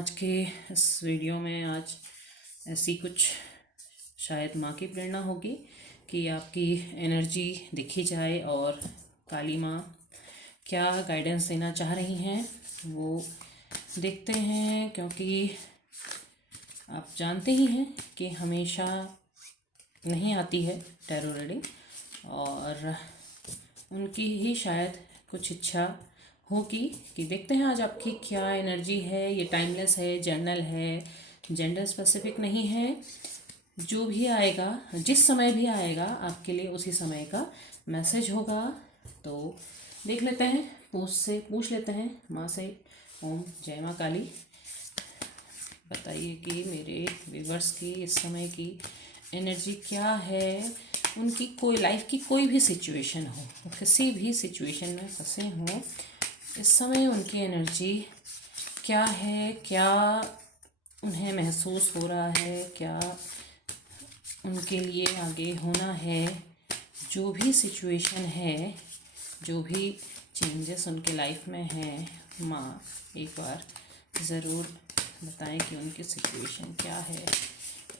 आज के इस वीडियो में आज ऐसी कुछ शायद माँ की प्रेरणा होगी कि आपकी एनर्जी देखी जाए और काली माँ क्या गाइडेंस देना चाह रही हैं वो देखते हैं, क्योंकि आप जानते ही हैं कि हमेशा नहीं आती है टैरो रीडिंग, और उनकी ही शायद कुछ इच्छा होगी कि देखते हैं आज आपकी क्या एनर्जी है। ये टाइमलेस है, जर्नल है, जेंडर स्पेसिफिक नहीं है। जो भी आएगा, जिस समय भी आएगा, आपके लिए उसी समय का मैसेज होगा। तो देख लेते हैं, पूछ लेते हैं माँ से। ओम जय माँ काली, बताइए कि मेरे व्यूवर्स की इस समय की एनर्जी क्या है। उनकी कोई लाइफ की कोई भी सिचुएशन हो, किसी भी सिचुएशन में फंसे हों, इस समय उनकी एनर्जी क्या है, क्या उन्हें महसूस हो रहा है, क्या उनके लिए आगे होना है। जो भी सिचुएशन है, जो भी चेंजेस उनके लाइफ में हैं, माँ एक बार ज़रूर बताएं कि उनकी सिचुएशन क्या है,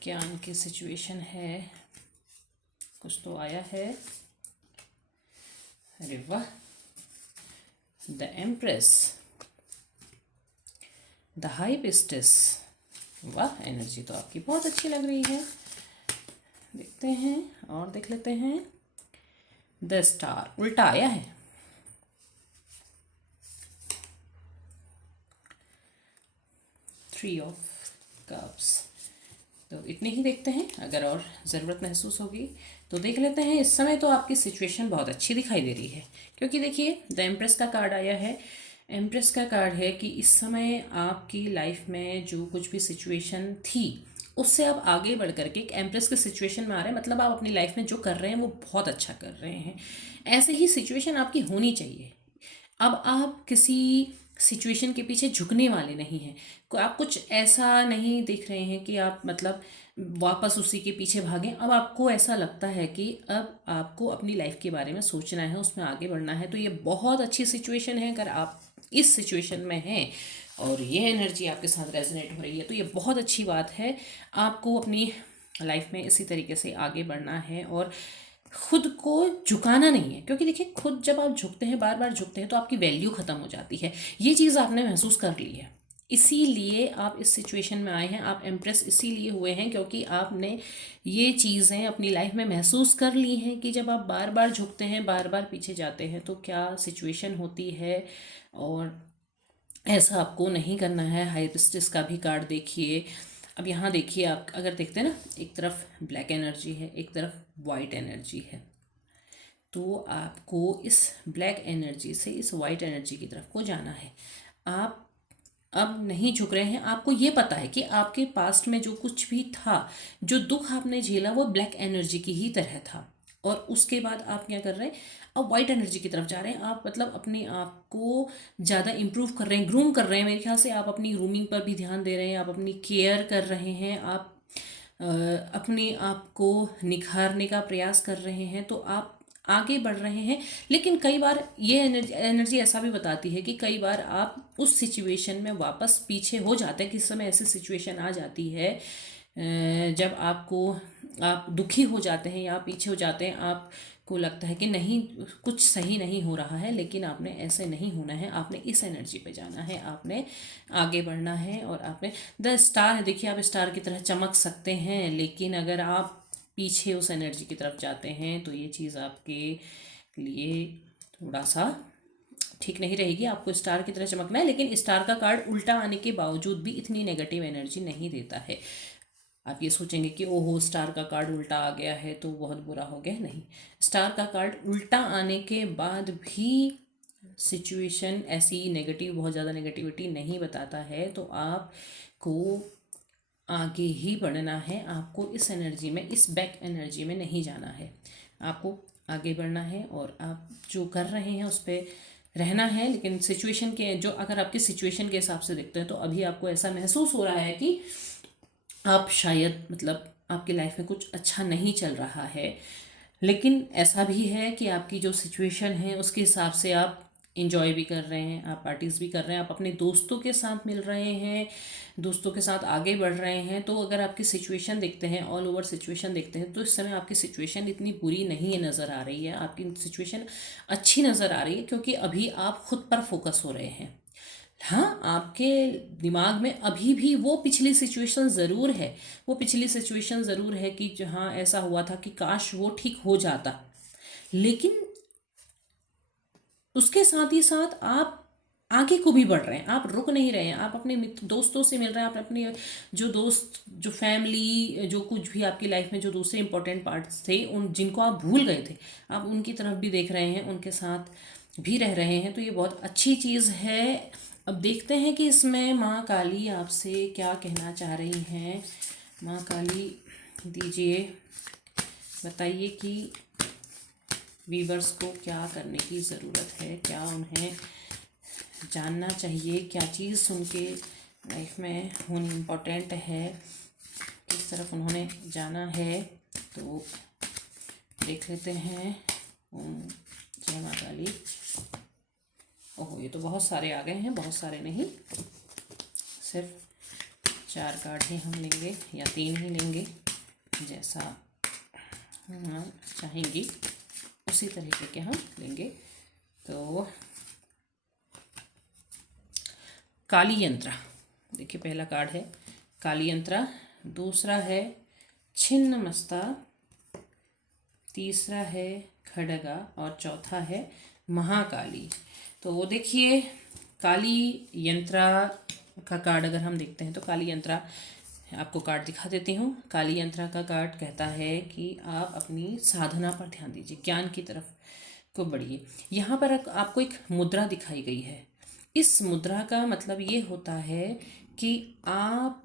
क्या उनकी सिचुएशन है। कुछ तो आया है। अरे वाह, the empress, the high priestess. वाह, एनर्जी तो आपकी बहुत अच्छी लग रही है। देखते हैं और देख लेते हैं। द स्टार उल्टा आया है। Three of cups. तो इतने ही देखते हैं, अगर और ज़रूरत महसूस होगी तो देख लेते हैं। इस समय तो आपकी सिचुएशन बहुत अच्छी दिखाई दे रही है, क्योंकि देखिए द एम्प्रेस का कार्ड आया है। एम्प्रेस का कार्ड है कि इस समय आपकी लाइफ में जो कुछ भी सिचुएशन थी उससे आप आगे बढ़ करके एक एम्प्रेस के सिचुएशन में आ रहे हैं। मतलब आप अपनी लाइफ में जो कर रहे हैं वो बहुत अच्छा कर रहे हैं। ऐसे ही सिचुएशन आपकी होनी चाहिए। अब आप किसी सिचुएशन के पीछे झुकने वाले नहीं हैं। आप कुछ ऐसा नहीं देख रहे हैं कि आप मतलब वापस उसी के पीछे भागें। अब आपको ऐसा लगता है कि अब आपको अपनी लाइफ के बारे में सोचना है, उसमें आगे बढ़ना है। तो ये बहुत अच्छी सिचुएशन है। अगर आप इस सिचुएशन में हैं और ये एनर्जी आपके साथ रेजोनेट हो रही है तो ये बहुत अच्छी बात है। आपको अपनी लाइफ में इसी तरीके से आगे बढ़ना है और खुद को झुकाना नहीं है, क्योंकि देखिए खुद जब आप झुकते हैं, बार बार झुकते हैं, तो आपकी वैल्यू ख़त्म हो जाती है। ये चीज़ आपने महसूस कर ली है, इसीलिए आप इस सिचुएशन में आए हैं। आप इम्प्रेस इसीलिए हुए हैं क्योंकि आपने ये चीज़ें अपनी लाइफ में महसूस कर ली हैं कि जब आप बार बार झुकते हैं, बार बार पीछे जाते हैं, तो क्या सिचुएशन होती है। और ऐसा आपको नहीं करना है। हाई प्रीस्टेस का भी कार्ड देखिए। अब यहाँ देखिए, आप अगर देखते हैं ना, एक तरफ ब्लैक एनर्जी है, एक तरफ वाइट एनर्जी है। तो आपको इस ब्लैक एनर्जी से इस वाइट एनर्जी की तरफ को जाना है। आप अब नहीं झुक रहे हैं। आपको ये पता है कि आपके पास्ट में जो कुछ भी था, जो दुख आपने झेला, वो ब्लैक एनर्जी की ही तरह था। और उसके बाद आप क्या कर रहे हैं, अब वाइट एनर्जी की तरफ जा रहे हैं। आप मतलब अपने आप को ज़्यादा इम्प्रूव कर रहे हैं, ग्रूम कर रहे हैं। मेरे ख्याल से आप अपनी ग्रूमिंग पर भी ध्यान दे रहे हैं, आप अपनी केयर कर रहे हैं, आप अपने आप को निखारने का प्रयास कर रहे हैं। तो आप आगे बढ़ रहे हैं। लेकिन कई बार ये एनर्जी ऐसा भी बताती है कि कई बार आप उस सिचुएशन में वापस पीछे हो जाते हैं। किस समय ऐसी सिचुएशन आ जाती है जब आप दुखी हो जाते हैं या पीछे हो जाते हैं। आपको लगता है कि नहीं, कुछ सही नहीं हो रहा है, लेकिन आपने ऐसे नहीं होना है। आपने इस एनर्जी पे जाना है, आपने आगे बढ़ना है। और आपने द स्टार है, देखिए आप स्टार की तरह चमक सकते हैं, लेकिन अगर आप पीछे उस एनर्जी की तरफ जाते हैं तो ये चीज़ आपके लिए थोड़ा सा ठीक नहीं रहेगी। आपको स्टार की तरह चमकना है, लेकिन स्टार का कार्ड उल्टा आने के बावजूद भी इतनी नेगेटिव एनर्जी नहीं देता है। आप ये सोचेंगे कि ओहो, स्टार का कार्ड उल्टा आ गया है तो बहुत बुरा हो गया। नहीं, स्टार का कार्ड उल्टा आने के बाद भी सिचुएशन ऐसी नेगेटिव, बहुत ज़्यादा नेगेटिविटी नहीं बताता है। तो आपको आगे ही बढ़ना है। आपको इस एनर्जी में, इस बैक एनर्जी में नहीं जाना है। आपको आगे बढ़ना है और आप जो कर रहे हैं उस पर रहना है। लेकिन सिचुएशन के जो, अगर आपकी सिचुएशन के हिसाब से देखते हैं तो अभी आपको ऐसा महसूस हो रहा है कि आप शायद मतलब आपकी लाइफ में कुछ अच्छा नहीं चल रहा है। लेकिन ऐसा भी है कि आपकी जो सिचुएशन है उसके हिसाब से आप इंजॉय भी कर रहे हैं, आप पार्टीज़ भी कर रहे हैं, आप अपने दोस्तों के साथ मिल रहे हैं, दोस्तों के साथ आगे बढ़ रहे हैं, तो अगर आपकी सिचुएशन देखते हैं, ऑल ओवर सिचुएशन देखते हैं, तो इस समय आपकी सिचुएशन इतनी बुरी नहीं नज़र आ रही है, आपकी सिचुएशन अच्छी नज़र आ रही है, क्योंकि अभी आप खुद पर फोकस हो रहे हैं। हाँ, आपके दिमाग में अभी भी वो पिछली सिचुएशन ज़रूर है, वो पिछली सिचुएशन ज़रूर है कि जहाँ ऐसा हुआ था कि काश वो ठीक हो जाता, लेकिन उसके साथ ही साथ आप आगे को भी बढ़ रहे हैं, आप रुक नहीं रहे हैं, आप अपने मित्र दोस्तों से मिल रहे हैं, आप अपने जो दोस्त, जो फैमिली, जो कुछ भी आपकी लाइफ में जो दूसरे इंपॉर्टेंट पार्ट्स थे, उन जिनको आप भूल गए थे, आप उनकी तरफ भी देख रहे हैं, उनके साथ भी रह रहे हैं, तो ये बहुत अच्छी चीज़ है। अब देखते हैं कि इसमें माँ काली आपसे क्या कहना चाह रही हैं। माँ काली दीजिए, बताइए कि वीवर्स को क्या करने की ज़रूरत है, क्या उन्हें जानना चाहिए, क्या चीज़ उनके लाइफ में होनी इम्पोर्टेंट है, किस तरफ उन्होंने जाना है। तो देख लेते हैं। जय माँ काली। ओहो, ये तो बहुत सारे आ गए हैं, बहुत सारे नहीं, सिर्फ 4 कार्ड ही हम लेंगे या 3 ही लेंगे, जैसा हम चाहेंगी उसी तरीके के हम लेंगे। तो काली यंत्रा, देखिए पहला कार्ड है काली यंत्रा, दूसरा है छिन्न मस्ता, तीसरा है खड़गा और चौथा है महाकाली। तो वो देखिए काली यंत्रा का कार्ड अगर हम देखते हैं तो काली यंत्रा, आपको कार्ड दिखा देती हूँ। काली यंत्रा का कार्ड कहता है कि आप अपनी साधना पर ध्यान दीजिए, ज्ञान की तरफ को बढ़िए। यहाँ पर आपको एक मुद्रा दिखाई गई है। इस मुद्रा का मतलब ये होता है कि आप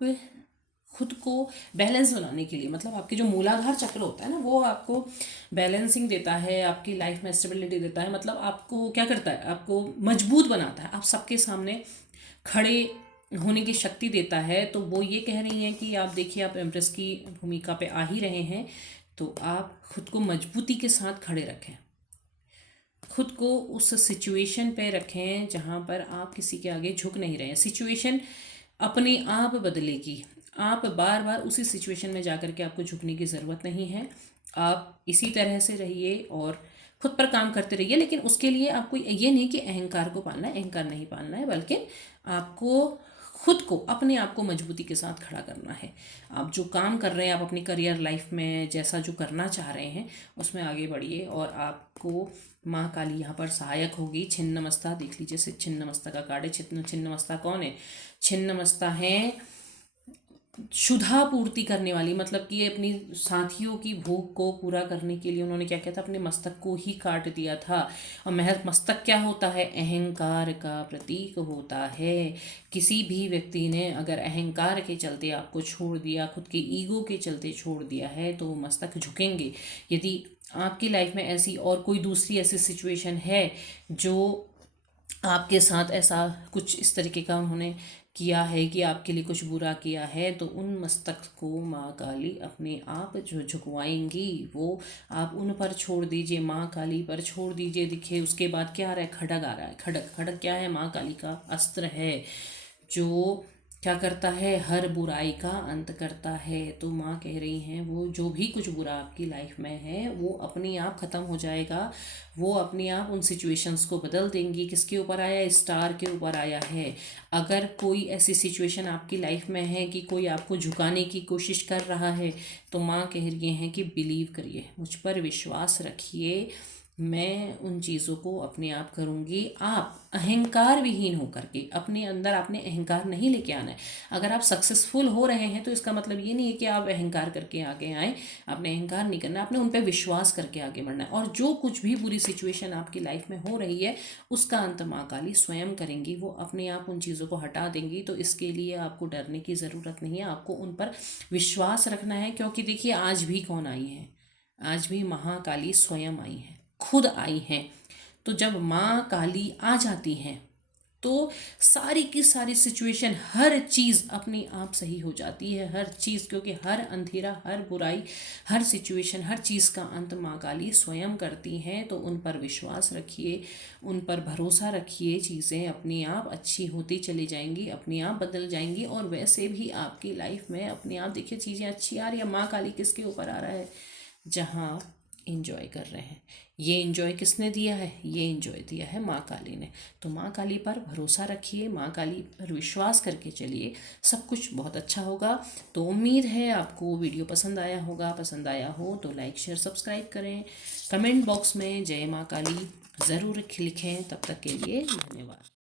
खुद को बैलेंस बनाने के लिए, मतलब आपके जो मूलाधार चक्र होता है ना, वो आपको बैलेंसिंग देता है, आपकी लाइफ में स्टेबिलिटी देता है, मतलब आपको क्या करता है, आपको मजबूत बनाता है, आप सबके सामने खड़े होने की शक्ति देता है। तो वो ये कह रही हैं कि आप देखिए, आप एम्प्रेस की भूमिका पे आ ही रहे हैं, तो आप खुद को मजबूती के साथ खड़े रखें, खुद को उस सिचुएशन पे रखें जहाँ पर आप किसी के आगे झुक नहीं रहे हैं। सिचुएशन अपने आप बदलेगी, आप बार बार उसी सिचुएशन में जाकर के आपको झुकने की ज़रूरत नहीं है। आप इसी तरह से रहिए और खुद पर काम करते रहिए, लेकिन उसके लिए आपको ये नहीं कि अहंकार को पालना है, अहंकार नहीं पालना है, बल्कि आपको खुद को, अपने आप को मजबूती के साथ खड़ा करना है। आप जो काम कर रहे हैं, आप अपनी करियर लाइफ में जैसा जो करना चाह रहे हैं उसमें आगे बढ़िए, और आपको माँ काली यहाँ पर सहायक होगी। छिन्नमस्ता देख लीजिए, छिन्नमस्ता का कार्ड है। छिन्नमस्ता कौन है? छिन्नमस्ता है क्षुधा पूर्ति करने वाली, मतलब कि अपनी साथियों की भूख को पूरा करने के लिए उन्होंने क्या किया था, अपने मस्तक को ही काट दिया था। और मस्तक क्या होता है? अहंकार का प्रतीक होता है। किसी भी व्यक्ति ने अगर अहंकार के चलते आपको छोड़ दिया, खुद के ईगो के चलते छोड़ दिया है, तो वो मस्तक झुकेंगे। यदि आपकी लाइफ में ऐसी और कोई दूसरी ऐसी सिचुएशन है जो आपके साथ ऐसा कुछ इस तरीके का उन्होंने किया है कि आपके लिए कुछ बुरा किया है, तो उन मस्तक को माँ काली अपने आप जो झुकवाएंगी, वो आप उन पर छोड़ दीजिए, माँ काली पर छोड़ दीजिए। दिखे उसके बाद क्या आ रहा है? खड़ग आ रहा है। खड़ग, खड़ग क्या है? माँ काली का अस्त्र है, जो क्या करता है? हर बुराई का अंत करता है। तो माँ कह रही हैं वो जो भी कुछ बुरा आपकी लाइफ में है वो अपने आप ख़त्म हो जाएगा, वो अपने आप उन सिचुएशंस को बदल देंगी। किसके ऊपर आया है? स्टार के ऊपर आया है। अगर कोई ऐसी सिचुएशन आपकी लाइफ में है कि कोई आपको झुकाने की कोशिश कर रहा है, तो माँ कह रही हैं कि बिलीव करिए, मुझ पर विश्वास रखिए, मैं उन चीज़ों को अपने आप करूँगी। आप अहंकार विहीन होकर के, अपने अंदर आपने अहंकार नहीं लेके आना है। अगर आप सक्सेसफुल हो रहे हैं तो इसका मतलब ये नहीं है कि आप अहंकार करके आगे आए, आपने अहंकार नहीं करना, आपने उन पर विश्वास करके आगे बढ़ना है। और जो कुछ भी बुरी सिचुएशन आपकी लाइफ में हो रही है उसका अंत माँ काली स्वयं करेंगी, वो अपने आप उन चीज़ों को हटा देंगी। तो इसके लिए आपको डरने की ज़रूरत नहीं है, आपको उन पर विश्वास रखना है। क्योंकि देखिए आज भी कौन आई है? आज भी महाकाली स्वयं आई है, खुद आई हैं। तो जब माँ काली आ जाती हैं तो सारी की सारी सिचुएशन, हर चीज़ अपने आप सही हो जाती है, हर चीज़, क्योंकि हर अंधेरा, हर बुराई, हर सिचुएशन, हर चीज़ का अंत माँ काली स्वयं करती हैं। तो उन पर विश्वास रखिए, उन पर भरोसा रखिए, चीज़ें अपने आप अच्छी होती चली जाएंगी, अपने आप बदल जाएंगी। और वैसे भी आपकी लाइफ में अपने आप देखिए चीज़ें अच्छी आ रही है। माँ काली किसके ऊपर आ रहा है? जहाँ इंजॉय कर रहे हैं। ये इंजॉय किसने दिया है? ये इंजॉय दिया है माँ काली ने। तो माँ काली पर भरोसा रखिए, माँ काली पर विश्वास करके चलिए, सब कुछ बहुत अच्छा होगा। तो उम्मीद है आपको वीडियो पसंद आया होगा। पसंद आया हो तो लाइक शेयर सब्सक्राइब करें। कमेंट बॉक्स में जय माँ काली ज़रूर लिखें। तब तक के लिए धन्यवाद।